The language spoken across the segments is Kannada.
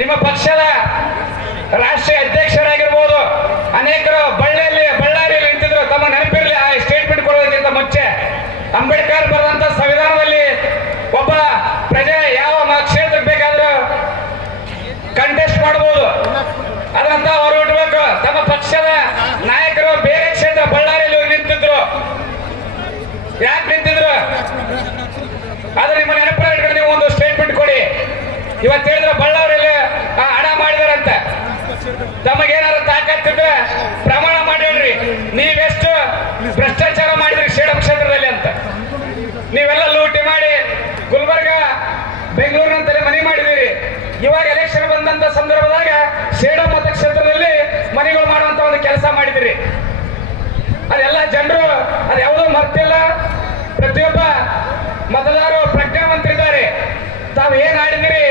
ನಿಮ್ಮ ಪಕ್ಷದ ರಾಷ್ಟ್ರೀಯ ಅಧ್ಯಕ್ಷರಾಗಿರ್ಬೋದು, ಅನೇಕರು ಬಳ್ಳಿಯಲ್ಲಿ, ಬಳ್ಳಾರಿಯಲ್ಲಿ ನಿಂತಿದ್ರು, ತಮ್ಮ ನೆನಪಿರಲಿ, ಆ ಸ್ಟೇಟ್ಮೆಂಟ್ ಕೊಡೋದಕ್ಕಿಂತ ಮುಂಚೆ. ಅಂಬೇಡ್ಕರ್ ಬರೆದಂತ ಸಂವಿಧಾನದಲ್ಲಿ ಒಬ್ಬ ಪ್ರಜೆ ಯಾವ ಕ್ಷೇತ್ರಕ್ಕೆ ಬೇಕಾದ್ರೂ ಕಂಟೆಸ್ಟ್ ಮಾಡಬಹುದು ಅದಂತ ಅವರು ಇಡಬೇಕು ತಮ್ಮ ಪಕ್ಷದ ನಾಯಕರು ಬೇರೆ ಕ್ಷೇತ್ರ, ಬಳ್ಳಾರಿಯಲ್ಲಿ ನಿಂತಿದ್ರು. ಯಾಕೆ ನಿಂತಿದ್ರು? ಆದ್ರೆ ನಿಮ್ಮ ನೆನಪರ ಇಟ್ಕೊಂಡು ನೀವು ಒಂದು ಸ್ಟೇಟ್ಮೆಂಟ್ ಕೊಡಿ. ಇವತ್ತು ಹೇಳಿದ್ರೆ ಬಳ್ಳಾರಿಯಲ್ಲಿ ಮಾಡಿದಾರಂತ. ತಮಗೇನಾದ್ರು ತಾಕತ್ತಿದ್ರೆ ಪ್ರಮಾಣ ಮಾಡಿ ಹೇಳ್ರಿ ನೀವೆಷ್ಟು ಭ್ರಷ್ಟಾಚಾರ ಮಾಡಿದ್ರಿ ಶ್ರೀಡಂ ಕ್ಷೇತ್ರದಲ್ಲಿ ಅಂತ. ನೀವೆಲ್ಲ ಲೂಟಿ ಮಾಡಿ ಗುಲ್ಬರ್ಗ ಬೆಂಗಳೂರಿನಂತಲೇ ಮನೆ ಮಾಡಿದಿರಿ ಇವಾಗ ಎಲೆಕ್ಷನ್ ಬಂದಂತ ಸಂದರ್ಭದಾಗ ಸೇಡಂ ಮತಕ್ಷೇತ್ರದಲ್ಲಿ ಮನೆಗಳು ಮಾಡುವಂತ ಒಂದು ಕೆಲಸ ಮಾಡಿದಿರಿ. ಅದೆಲ್ಲ ಜನರು, ಅದು ಯಾವುದೋ ಮರ್ತಿಲ್ಲ. ಪ್ರತಿಯೊಬ್ಬ ಮತದಾರರು, ಪ್ರಜ್ಞಾವಂತರಿದ್ದಾರೆ. ತಾವು ಏನ್ ಆಡಿದಿರಿ?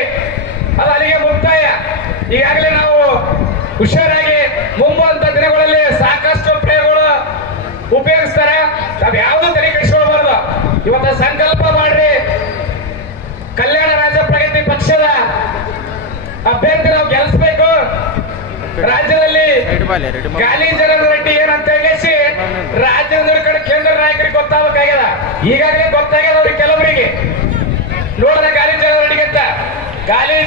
ಅದು ಅಲ್ಲಿಗೆ ಈಗಾಗಲೇ ನಾವು ಹುಷಾರಾಗಿ ಮುಂಬಂತ ದಿನಗಳಲ್ಲಿ ಸಾಕಷ್ಟು ಪ್ರಯೋಗಗಳು ಉಪಯೋಗಿಸ್ತಾರೆ. ನಾವು ಯಾವುದು ತಲೆ ಕೆಡಿಸ್ಕೊಳ್ಬಾರ್ದು. ಇವತ್ತ ಸಂಕಲ್ಪ ಮಾಡ್ರಿ. ಕಲ್ಯಾಣ ರಾಜ್ಯ ಪ್ರಗತಿ ಪಕ್ಷದ ಅಭ್ಯರ್ಥಿ ನಾವು ಗೆಲ್ಲಿಸ್ಬೇಕು ರಾಜ್ಯದಲ್ಲಿ ಗಾಲಿ ಜನಾರ್ದನ ರೆಡ್ಡಿ ಏನಂತ ಹೇಳಿ ರಾಜ್ಯದ ಕಡೆ ಕೇಂದ್ರ ನಾಯಕರಿಗೆ ಗೊತ್ತಾಗಬೇಕಾಗ್ಯದ. ಈಗಾಗಲೇ ಗೊತ್ತಾಗ್ಯದ ಅವ್ರಿಗೆ ಕೆಲವರಿಗೆ. ನೋಡದ ಗಾಲಿ ಜನಾರ್ದನ ರೆಡ್ಡಿಗೆ ಅಂತ. ಗಾಲಿ